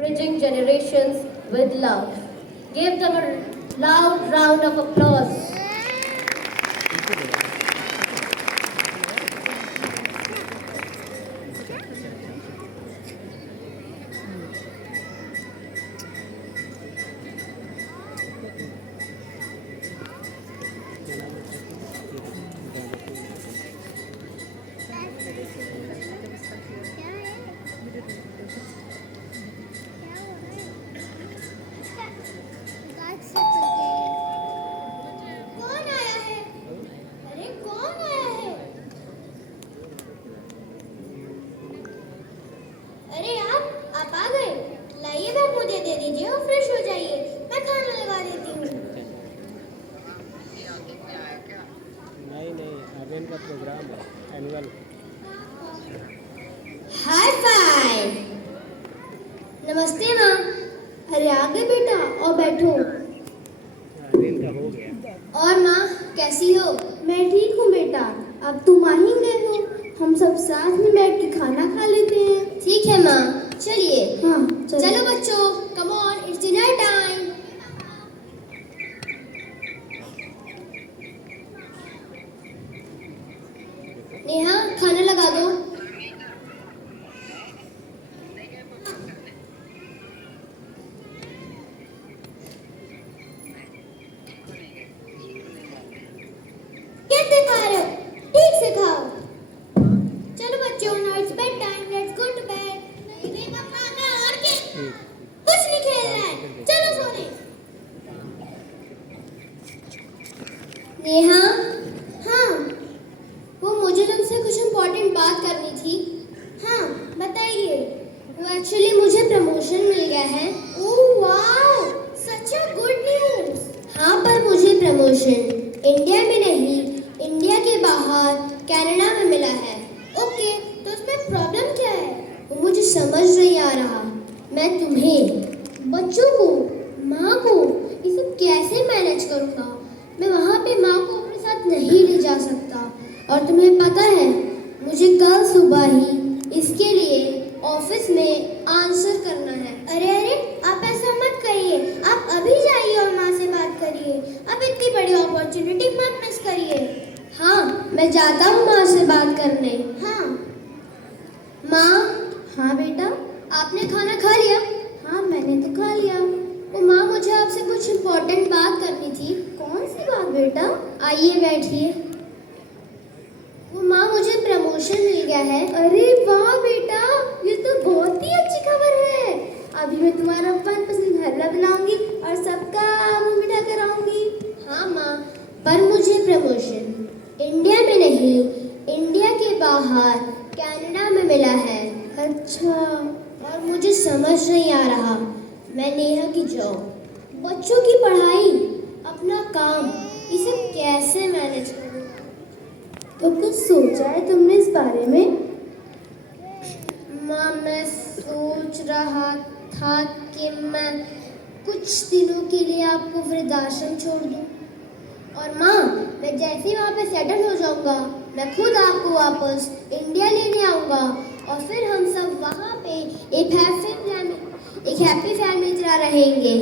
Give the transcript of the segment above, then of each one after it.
bridging generations with love. Give them a loud round of applause. कौन आया है? अरे कौन आया है? अरे आप आ गए। लाइए बैग मुझे दे दीजिए और फ्रेश हो जाइए, मैं खाना लगा देती हूँ। नहीं अगेन का प्रोग्राम है एनुअल। हाय फाइव। नमस्ते माँ। अरे आ गए बेटा और बैठो। अगेन का हो गया। और माँ कैसी हो? मैं ठीक हूँ बेटा। अब तुम आ ही गए हो, हम सब साथ में बैठ के खाना खा लेते हैं। ठीक है माँ, चलिए। हाँ चलो बच्चों, come on, it's dinner time. Neha खाना लगा दो। कैसे खा रहे हो? ठीक से खाओ। चलो बच्चों, now it's bed time, let's go to bed. नहीं पापा, मैं और के कुछ नहीं खेलना है, चलो सोने। नेहा, हाँ, वो मुझे तुमसे कुछ इम्पोर्टेंट बात करनी थी। हाँ बताइए। वो एक्चुअली मुझे प्रमोशन मिल गया है। Oh wow, such a good news. हाँ, पर मुझे प्रमोशन इंडिया में नहीं, इंडिया के बाहर कनाडा में मिला है। ओके, तो उसमें प्रॉब्लम क्या है? वो मुझे समझ नहीं आ रहा। मैं तुम्हें, बच्चों को, माँ को ये सब कैसे मैनेज करूँगा? मैं वहाँ पे माँ को अपने साथ नहीं ले जा सकता। और तुम्हें पता है, मुझे कल सुबह ही इसके लिए ऑफिस में आंसर करना है। अरे आप ऐसा मत करिए, आप अभी जाइए और माँ से बात करिए। अब इतनी बड़ी अपॉर्चुनिटी मत मिस करिए। हाँ, मैं जाता हूँ माँ से बात करने। हाँ माँ। हाँ बेटा। आपने खाना खा लिया? हाँ मैंने तो खा लिया। वो माँ, मुझे आपसे कुछ इम्पोर्टेंट बात करनी थी। कौन सी बात बेटा? आइए बैठिए। वो माँ, मुझे प्रमोशन मिल गया है। अरे वाह बेटा, ये तो बहुत ही अच्छी खबर है। अभी मैं तुम्हारा मनपसंद हलवा बनाऊंगी और सबका मुंह मीठा कराऊंगी। हाँ माँ, पर मुझे प्रमोशन इंडिया में नहीं, इंडिया के बाहर कनाडा में मिला है। अच्छा। और मुझे समझ नहीं आ रहा, मैं नेहा की जॉब, बच्चों की पढ़ाई, अपना काम, ये सब कैसे मैनेज करूँ? तो कुछ सोचा है तुमने इस बारे में? माँ, मैं सोच रहा था कि मैं कुछ दिनों के लिए आपको वृद्धाश्रम छोड़ दूँ। और माँ, मैं जैसे ही वहाँ पे सेटल हो जाऊँगा, मैं खुद आपको वापस इंडिया लेने आऊँगा और फिर हम सब वहाँ पे एक हैप्पी फैमिली तरह रहेंगे।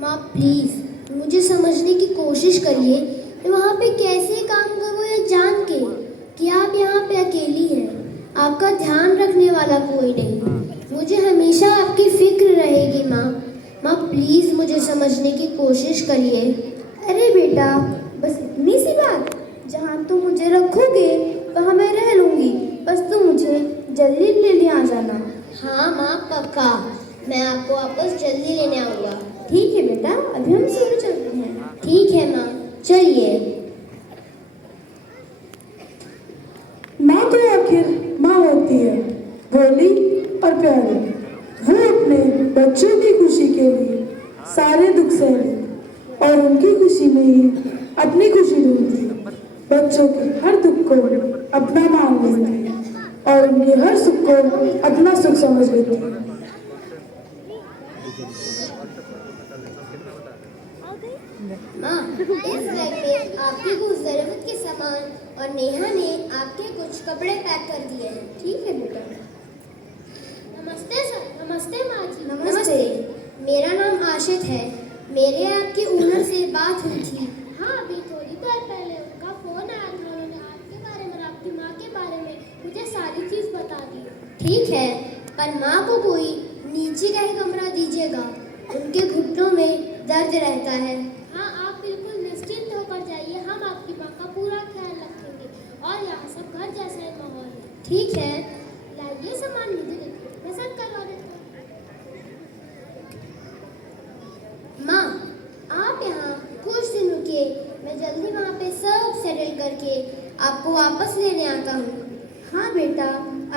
माँ प्लीज़ मुझे समझने की कोशिश करिए कि वहाँ पे कैसे काम करूँ, ये जान के कि आप यहाँ पे अकेली हैं, आपका ध्यान रखने वाला कोई नहीं। मुझे हमेशा आपकी फिक्र रहेगी माँ। माँ प्लीज़ मुझे समझने की कोशिश करिए। अरे बेटा, बस इतनी सी बात। जहाँ तुम मुझे रखोगे वहाँ मैं रह लूँगी, बस तुम मुझे जल्दी लेने आ जाना। हाँ माँ, पक्का, मैं आपको वापस जल्दी लेने आऊँगा। ठीक है बेटा, अभी हम सोने चलते हैं। ठीक है माँ, चलिए। माँ तो आखिर माँ होती है, भोली और प्यारी। वो अपने बच्चों की खुशी के लिए सारे दुख सह लेती और उनकी खुशी में ही अपनी खुशी ढूंढती है। बच्चों के हर दुख को अपना मान लेती है और उनके हर सुख को अपना सुख समझ लेती है। माँ, इस बैग में आपके कुछ ज़रूरत के सामान और नेहा ने आपके कुछ कपड़े पैक कर दिए हैं। ठीक है बेटा। नमस्ते माँ जी। नमस्ते। मेरा नाम आशित है। मेरे आपके ओनर से बात हुई थी। हाँ, अभी थोड़ी देर पहले उनका फोन आया था। उन्होंने आपके बारे में और आपकी माँ के बारे में मुझे सारी चीज बता दी। ठीक है, पर माँ को कोई नीचे का ही कमरा दीजिएगा। उनके घुटनों में दर्द रहता है। हाँ, आप बिल्कुल निश्चिंत होकर जाइए। हम आपकी माँ का पूरा ख्याल रखेंगे और यहाँ सब घर जैसा ही माहौल है। ठीक है। लाइए सामान मुझे देखो, मैं सब करवा देता हूँ। माँ, आप यहाँ कुछ दिन रुकिए। मैं जल्दी वहाँ पे सब सेटल करके आपको वापस लेने आता हूँ। हाँ बेटा,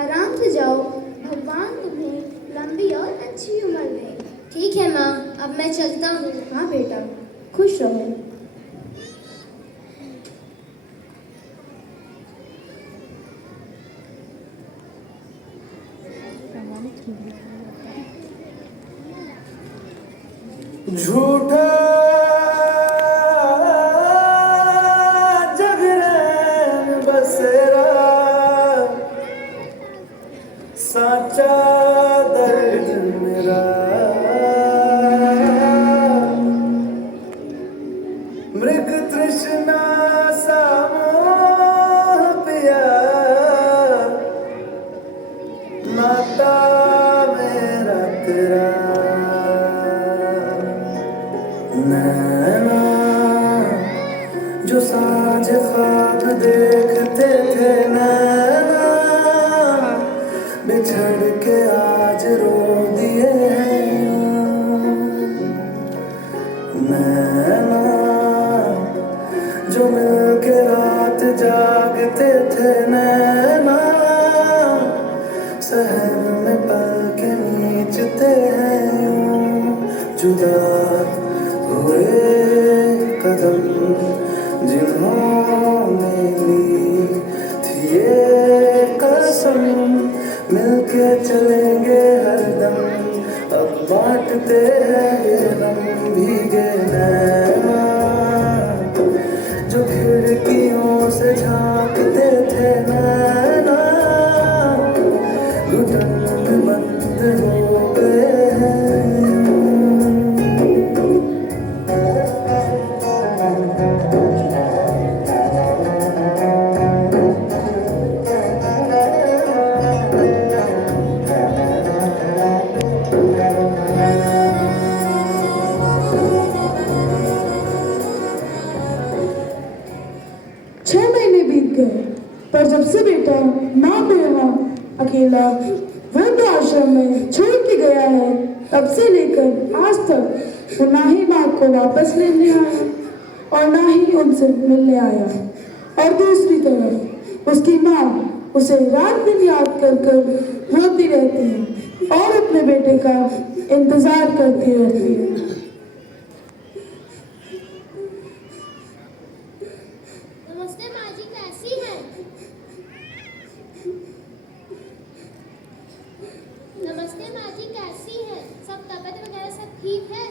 आराम से जाओ। भगवान तुम्हें लंबी और अच्छी उम्र दे। ठीक है माँ, अब मैं चलता हूँ। हाँ बेटा, खुश रहो। झूठा जगरैन बसेरा साचा दर्द मेरा मृग तृष्णा सा मोह पिया नाता मेरा तेरा नैना जो साँझ ख्वाब देखते थे नैना बिछड़ के आज रो दिए हैं नैना जो मिल के रात जागते थे नैना शहर में पल के नीचते हैं जुदा हुए कदम जिन्होंने ली थी ये कसम मिलके चलेंगे हरदम अब बांटते हैं ये हम भीगे नैना जो खिड़कियों से झांकते थे नैना घुटन में बंद हो गए हैं पर जब से बेटा माँ को यहाँ अकेला वृद्धाश्रम में छोड़ के गया है तब से लेकर आज तक वो ना ही माँ को वापस लेने आया और ना ही उनसे मिलने आया और दूसरी तरफ उसकी माँ उसे रात दिन याद कर कर रोती रहती है और अपने बेटे का इंतजार करती रहती है। नमस्ते माँ जी, कैसी हैं? नमस्ते माँ जी, कैसी हैं? सब तबीयत वगैरह सब ठीक है?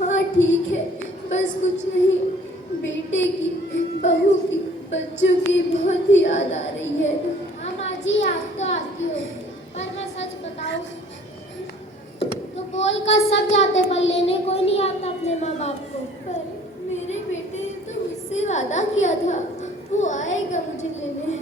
हाँ ठीक है, बस कुछ नहीं, बेटे की, बहू की, बच्चों की बहुत ही याद आ रही है। हाँ माँ जी, याद तो आती होगी, पर मैं सच बताऊँ तो बोल कर सब जाते पर लेने कोई नहीं आता अपने माँ बाप को। पर मेरे बेटे ने तो मुझसे वादा किया था, वो आएगा मुझे लेने।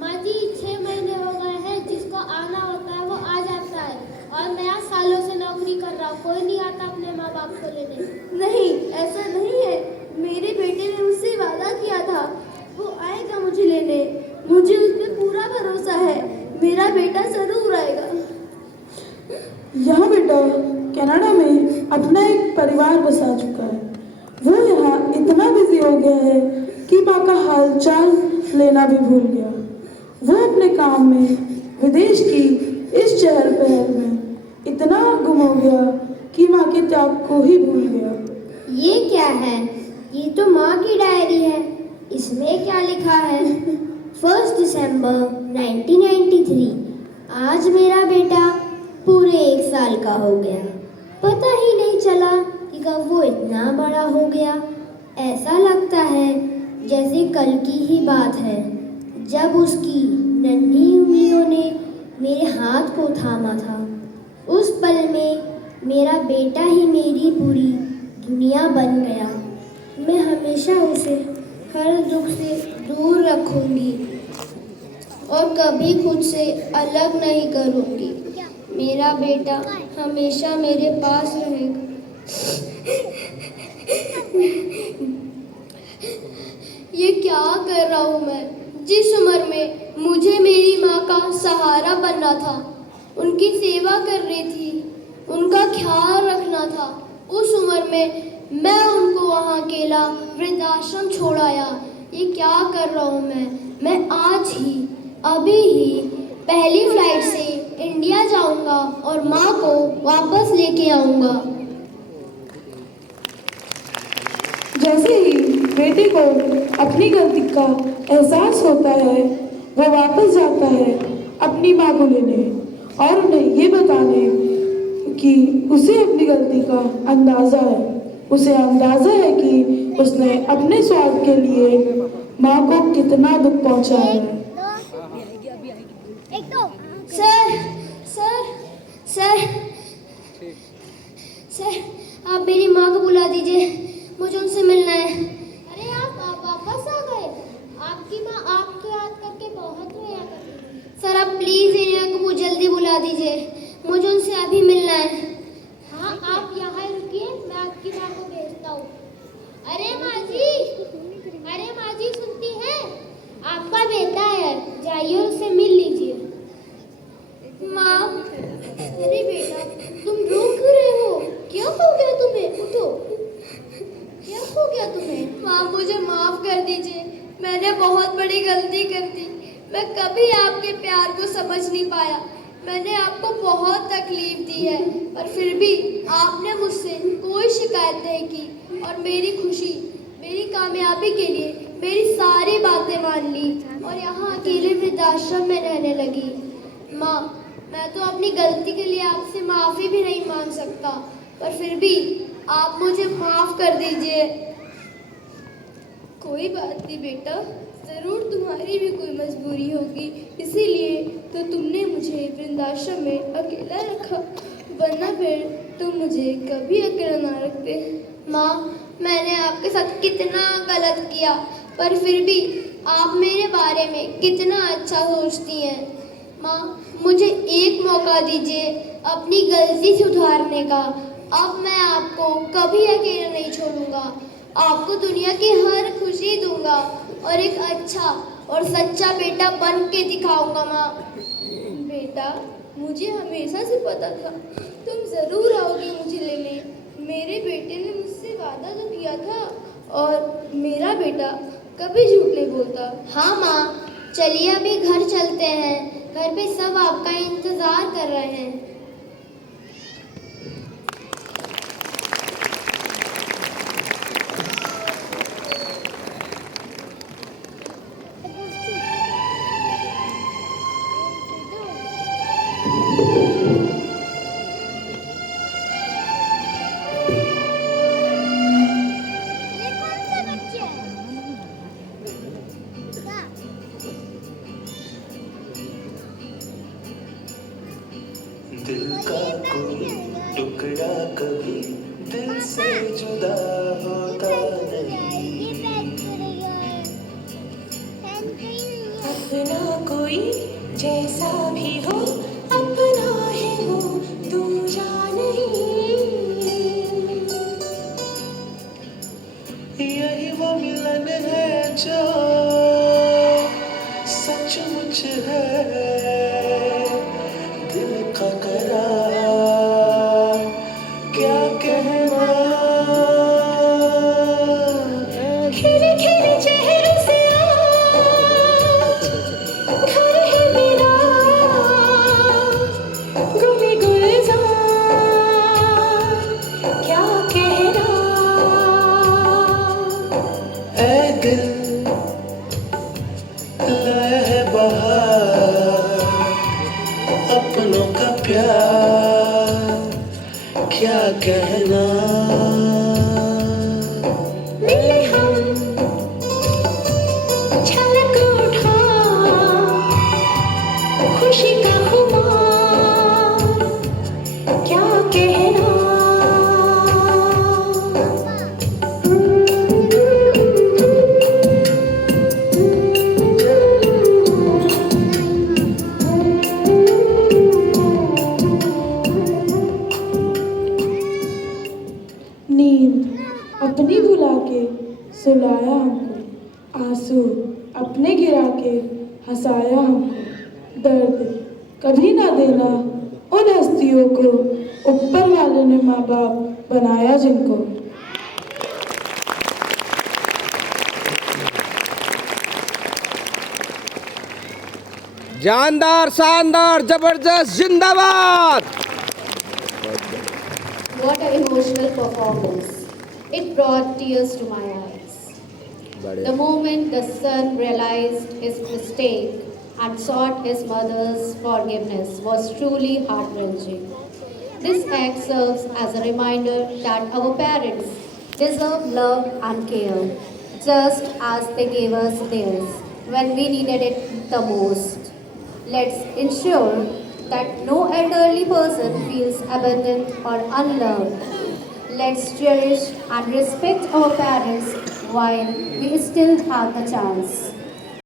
माँ जी, 6 महीने हो गए हैं, जिसको आना होता है वो आ जाता है और मैं आज सालों से नौकरी कर रहा हूँ, कोई नहीं आता अपने माँ बाप को लेने। नहीं, ऐसा नहीं है, मेरे बेटे ने मुझसे वादा किया था, वो आएगा मुझे लेने। मुझे उस पर पूरा भरोसा है, मेरा बेटा जरूर आएगा। यहाँ बेटा कनाडा में अपना एक परिवार बसा चुका है। वो यहाँ इतना बिजी हो गया है कि माँ का हाल चाल लेना भी भूल गया। वो अपने काम में विदेश की इस चहल पहल में इतना गुम हो गया कि माँ के त्याग को ही भूल गया। ये क्या है? ये तो माँ की डायरी है। इसमें क्या लिखा है? 1 दिसंबर 1993। आज मेरा बेटा पूरे 1 साल का हो गया। पता ही नहीं चला कि कब वो इतना बड़ा हो गया। ऐसा लगता है जैसे कल की ही बात है, जब उसकी नन्ही उंगलियों ने मेरे हाथ को थामा था। उस पल में मेरा बेटा ही मेरी पूरी दुनिया बन गया। मैं हमेशा उसे हर दुख से दूर रखूंगी और कभी खुद से अलग नहीं करूंगी। मेरा बेटा हमेशा मेरे पास रहेगा। ये क्या कर रहा हूँ मैं? जिस उम्र में मुझे मेरी माँ का सहारा बनना था, उनकी सेवा करनी थी, उनका ख्याल रखना था, उस उम्र में मैं उनको वहाँ अकेला वृद्धाश्रम छोड़ आया। ये क्या कर रहा हूँ मैं आज ही अभी ही पहली फ्लाइट से इंडिया जाऊंगा और माँ को वापस लेके आऊंगा। जैसे ही बेटे को अपनी गलती का एहसास होता है, वो वापस जाता है अपनी माँ को लेने और उन्हें ये बताने कि उसे अपनी गलती का अंदाज़ा है। उसे अंदाज़ा है कि उसने अपने स्वार्थ के लिए माँ को कितना दुख पहुँचाया है। सर सर सर सर, आप मेरी माँ को बुला दीजिए, मुझे उनसे मिलना है। अरे आप वापस आ गए? आपकी माँ आपको याद करके बहुत रोया करती थी। सर आप प्लीज़ मेरी माँ को जल्दी बुला दीजिए, मुझे उनसे अभी मिलना है। हाँ, आप यहाँ ही रुकिए, मैं आपकी माँ को भेजता हूँ। अरे माँ जी सुनती हैं? आपका बेटा है, जाइए उससे मिल लीजिए। माँ, अरे बेटा तुम रो क्यों रहे हो? क्या हो गया तुम्हें? उठो, क्या हो गया तुम्हें? माँ मुझे माफ कर दीजिए, मैंने बहुत बड़ी गलती कर दी। मैं कभी आपके प्यार को समझ नहीं पाया। मैंने आपको बहुत तकलीफ दी है, पर फिर भी आपने मुझसे कोई शिकायत नहीं की और मेरी खुशी, मेरी कामयाबी के लिए मेरी सारी बातें मान ली और यहाँ अकेले वृद्धाश्रम में रहने लगी। माँ, मैं तो अपनी गलती के लिए आपसे माफ़ी भी नहीं मांग सकता, पर फिर भी आप मुझे माफ़ कर दीजिए। कोई बात नहीं बेटा, ज़रूर तुम्हारी भी कोई मजबूरी होगी, इसीलिए तो तुमने मुझे वृद्धाश्रम में अकेला रखा, वरना फिर तुम मुझे कभी अकेला ना रखते। माँ, मैंने आपके साथ कितना गलत किया, पर फिर भी आप मेरे बारे में कितना अच्छा सोचती हैं। माँ, मुझे एक मौका दीजिए अपनी गलती सुधारने का। अब मैं आपको कभी अकेला नहीं छोड़ूंगा, आपको दुनिया की हर खुशी दूंगा और एक अच्छा और सच्चा बेटा बन के दिखाऊंगा। माँ बेटा, मुझे हमेशा से पता था तुम ज़रूर आओगी मुझे लेने। मेरे बेटे ने मुझसे वादा तो किया था और मेरा बेटा कभी झूठ नहीं बोलता। हाँ माँ, चलिए अभी घर चलते हैं, घर पे सब आपका इंतज़ार कर रहे हैं। दिल का कोई टुकड़ा कभी दिल से जुदा होता नहीं। अपना कोई जैसा भी हो, अपना है वो दूजा नहीं। यही वो मिलन है जो सचमुच है, दिल का करार क्या कहना। खिले खिले चेहरों से आज घर है मेरा, गुले गुलजार क्या कहना। ऐ दिल लाया है बहार, अपनों का प्यार क्या कहना। मिले हम झलक उठा खुशी का खुमार क्या कहना। सुलाया हमको, आंसू अपने गिरा के हंसाया हमको। दर्द कभी ना देना उन हस्तियों को, ऊपर वाले ने माँ बाप बनाया जिनको। जानदार, शानदार, जबरदस्त, जिंदाबाद। What an emotional performance. It brought tears to my eyes. The moment the son realized his mistake and sought his mother's forgiveness was truly heart-wrenching. This act serves as a reminder that our parents deserve love and care, just as they gave us theirs when we needed it the most. Let's ensure that no elderly person feels abandoned or unloved. Let's cherish and respect our parents while we still have the chance.